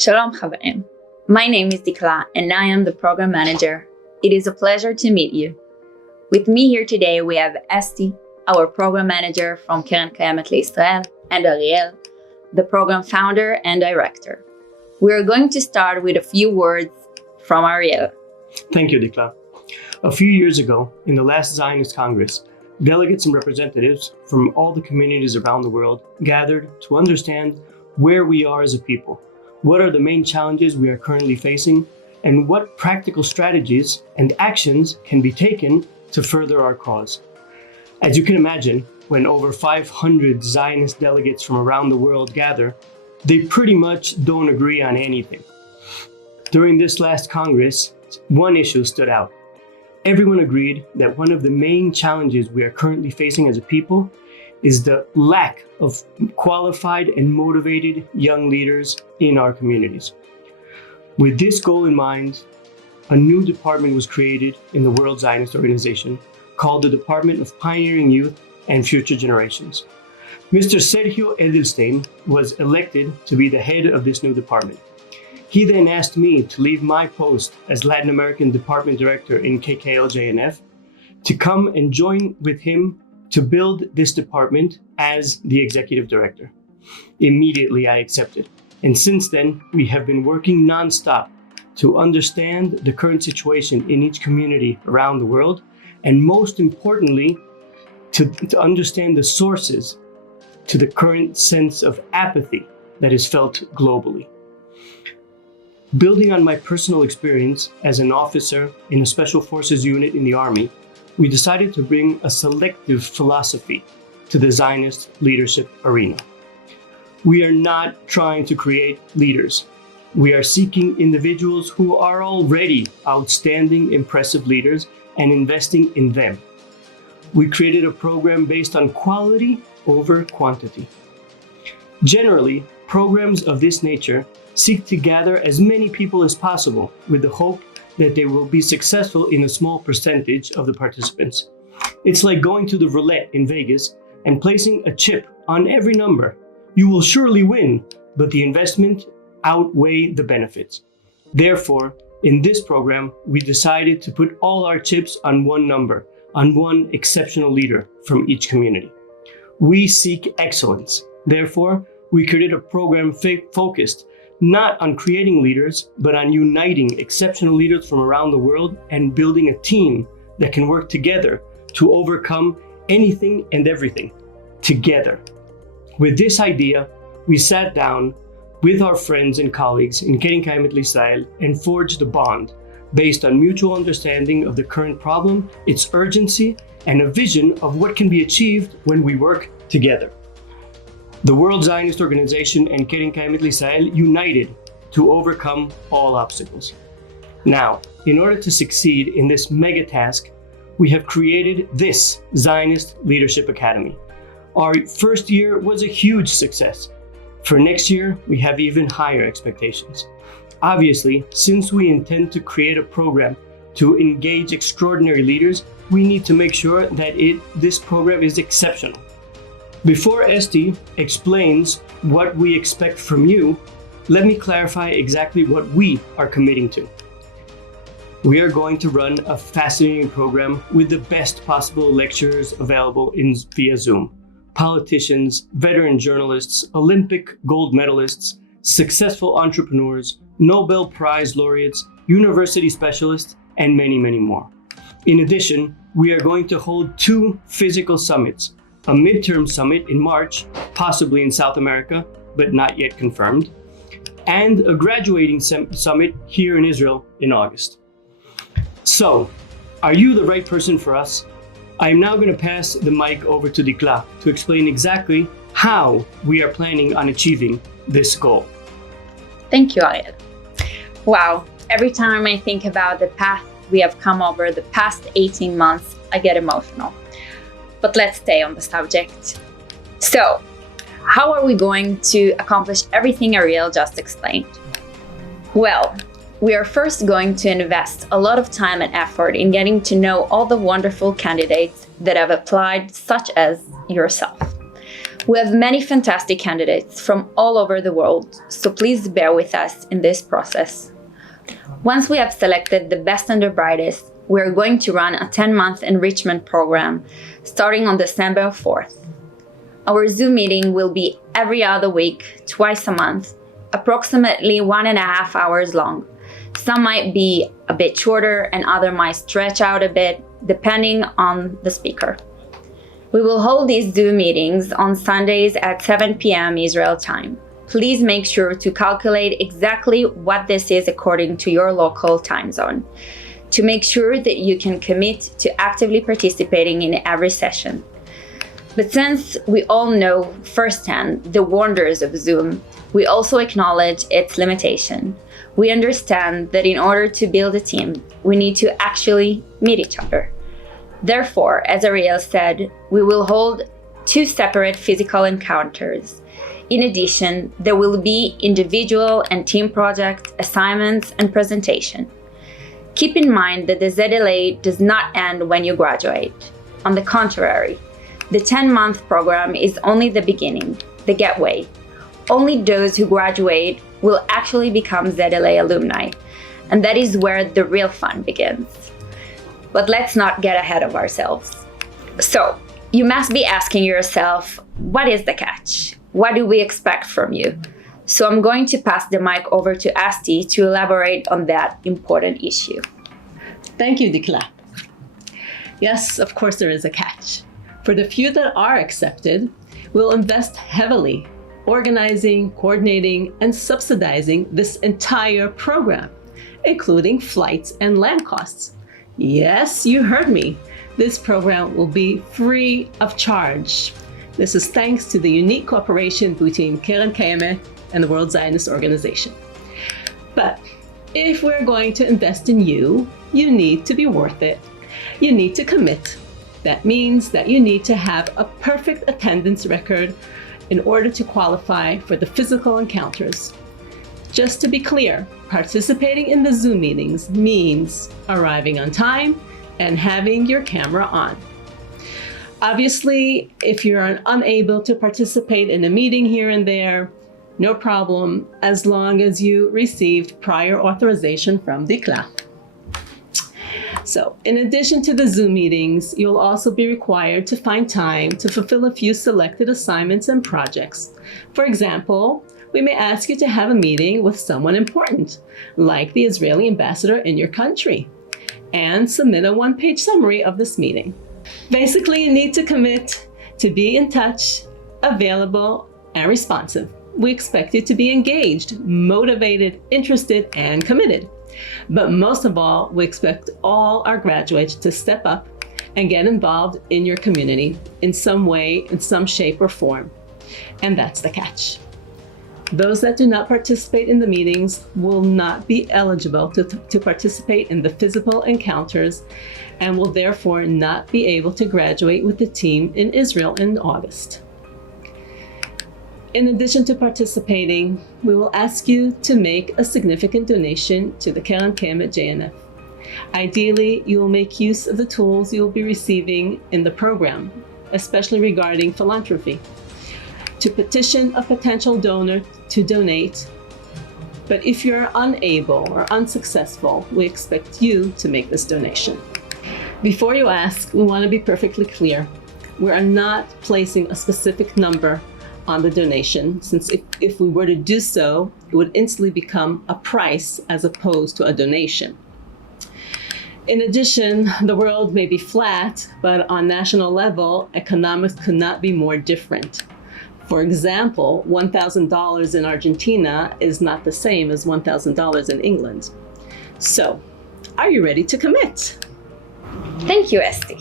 Shalom Chavarim. My name is Dikla and I am the program manager. It is a pleasure to meet you. With me here today we have Esti, our program manager from Keren Kayemet Israel, and Ariel, the program founder and director. We are going to start with a few words from Ariel. Thank you, Dikla. A few years ago, in the last Zionist Congress, delegates and representatives from all the communities around the world gathered to understand where we are as a people, what are the main challenges we are currently facing, and what practical strategies and actions can be taken to further our cause. As you can imagine, when over 500 Zionist delegates from around the world gather, they pretty much don't agree on anything. During this last Congress, one issue stood out. Everyone agreed that one of the main challenges we are currently facing as a people is the lack of qualified and motivated young leaders in our communities. With this goal in mind, a new department was created in the World Zionist Organization called the Department of Pioneering Youth and Future Generations. Mr. Sergio Edelstein was elected to be the head of this new department. He then asked me to leave my post as Latin American Department Director in KKLJNF to come and join with him to build this department as the Executive Director. Immediately I accepted, and since then we have been working non-stop to understand the current situation in each community around the world, and most importantly, to understand the sources to the current sense of apathy that is felt globally. Building on my personal experience as an officer in a special forces unit in the Army, we decided to bring a selective philosophy to the Zionist leadership arena. We are not trying to create leaders. We are seeking individuals who are already outstanding, impressive leaders and investing in them. We created a program based on quality over quantity. Generally, programs of this nature seek to gather as many people as possible with the hope that they will be successful in a small percentage of the participants. It's like going to the roulette in Vegas and placing a chip on every number. You will surely win, but the investment outweighs the benefits. Therefore, in this program, we decided to put all our chips on one number, on one exceptional leader from each community. We seek excellence. Therefore, we created a program focused not on creating leaders, but on uniting exceptional leaders from around the world and building a team that can work together to overcome anything and everything together. With this idea, we sat down with our friends and colleagues in Keren Kayemet Israel and forged a bond based on mutual understanding of the current problem, its urgency, and a vision of what can be achieved when we work together. The World Zionist Organization and Keren Kayemet Israel united to overcome all obstacles. Now, in order to succeed in this mega task, we have created this Zionist Leadership Academy. Our first year was a huge success. For next year, we have even higher expectations. Obviously, since we intend to create a program to engage extraordinary leaders, we need to make sure that this program is exceptional. Before Esti explains what we expect from you, let me clarify exactly what we are committing to. We are going to run a fascinating program with the best possible lecturers available via Zoom. Politicians, veteran journalists, Olympic gold medalists, successful entrepreneurs, Nobel Prize laureates, university specialists, and many, many more. In addition, we are going to hold 2 physical summits. A midterm summit in March, possibly in South America, but not yet confirmed, and a graduating summit here in Israel in August. So, are you the right person for us? I am now going to pass the mic over to Dikla to explain exactly how we are planning on achieving this goal. Thank you, Ariel. Wow, every time I think about the path we have come over the past 18 months, I get emotional. But let's stay on the subject. So, how are we going to accomplish everything Ariel just explained? Well, we are first going to invest a lot of time and effort in getting to know all the wonderful candidates that have applied, such as yourself. We have many fantastic candidates from all over the world, so please bear with us in this process. Once we have selected the best and the brightest, we are going to run a 10-month enrichment program starting on December 4th. Our Zoom meeting will be every other week, twice a month, approximately 1.5 hours long. Some might be a bit shorter and others might stretch out a bit, depending on the speaker. We will hold these Zoom meetings on Sundays at 7 p.m. Israel time. Please make sure to calculate exactly what this is according to your local time zone, to make sure that you can commit to actively participating in every session. But since we all know firsthand the wonders of Zoom, we also acknowledge its limitation. We understand that in order to build a team, we need to actually meet each other. Therefore, as Ariel said, we will hold 2 separate physical encounters. In addition, there will be individual and team project assignments and presentation. Keep in mind that the ZLA does not end when you graduate. On the contrary, the 10-month program is only the beginning, the gateway. Only those who graduate will actually become ZLA alumni, and that is where the real fun begins. But let's not get ahead of ourselves. So, you must be asking yourself, what is the catch? What do we expect from you? So I'm going to pass the mic over to Asti to elaborate on that important issue. Thank you, Dikla. Yes, of course there is a catch. For the few that are accepted, we'll invest heavily organizing, coordinating, and subsidizing this entire program, including flights and land costs. Yes, you heard me. This program will be free of charge. This is thanks to the unique cooperation between Keren Kayemet and the World Zionist Organization. But if we're going to invest in you, you need to be worth it. You need to commit. That means that you need to have a perfect attendance record in order to qualify for the physical encounters. Just to be clear, participating in the Zoom meetings means arriving on time and having your camera on. Obviously, if you're unable to participate in a meeting here and there, no problem, as long as you received prior authorization from Dikla. So, in addition to the Zoom meetings, you'll also be required to find time to fulfill a few selected assignments and projects. For example, we may ask you to have a meeting with someone important, like the Israeli ambassador in your country, and submit a one-page summary of this meeting. Basically, you need to commit to be in touch, available, and responsive. We expect you to be engaged, motivated, interested, and committed. But most of all, we expect all our graduates to step up and get involved in your community in some way, in some shape or form. And that's the catch. Those that do not participate in the meetings will not be eligible to participate in the physical encounters and will therefore not be able to graduate with the team in Israel in August. In addition to participating, we will ask you to make a significant donation to the Keren Kayemet JNF. Ideally, you will make use of the tools you will be receiving in the program, especially regarding philanthropy, to petition a potential donor to donate. But if you're unable or unsuccessful, we expect you to make this donation. Before you ask, we want to be perfectly clear. We are not placing a specific number on the donation, since if we were to do so, it would instantly become a price as opposed to a donation. In addition, the world may be flat, but on national level, economics could not be more different. For example, $1,000 in Argentina is not the same as $1,000 in England. So, are you ready to commit? Thank you, Esti.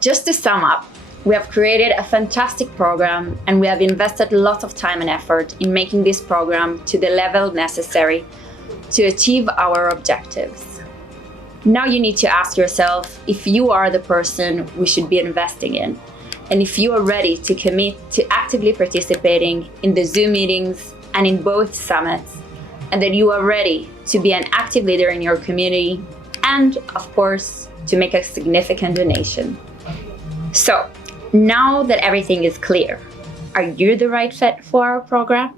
Just to sum up, we have created a fantastic program and we have invested lots of time and effort in making this program to the level necessary to achieve our objectives. Now you need to ask yourself if you are the person we should be investing in, and if you are ready to commit to actively participating in the Zoom meetings and in both summits, and that you are ready to be an active leader in your community and, of course, to make a significant donation. So, now that everything is clear, Are you the right fit for our program?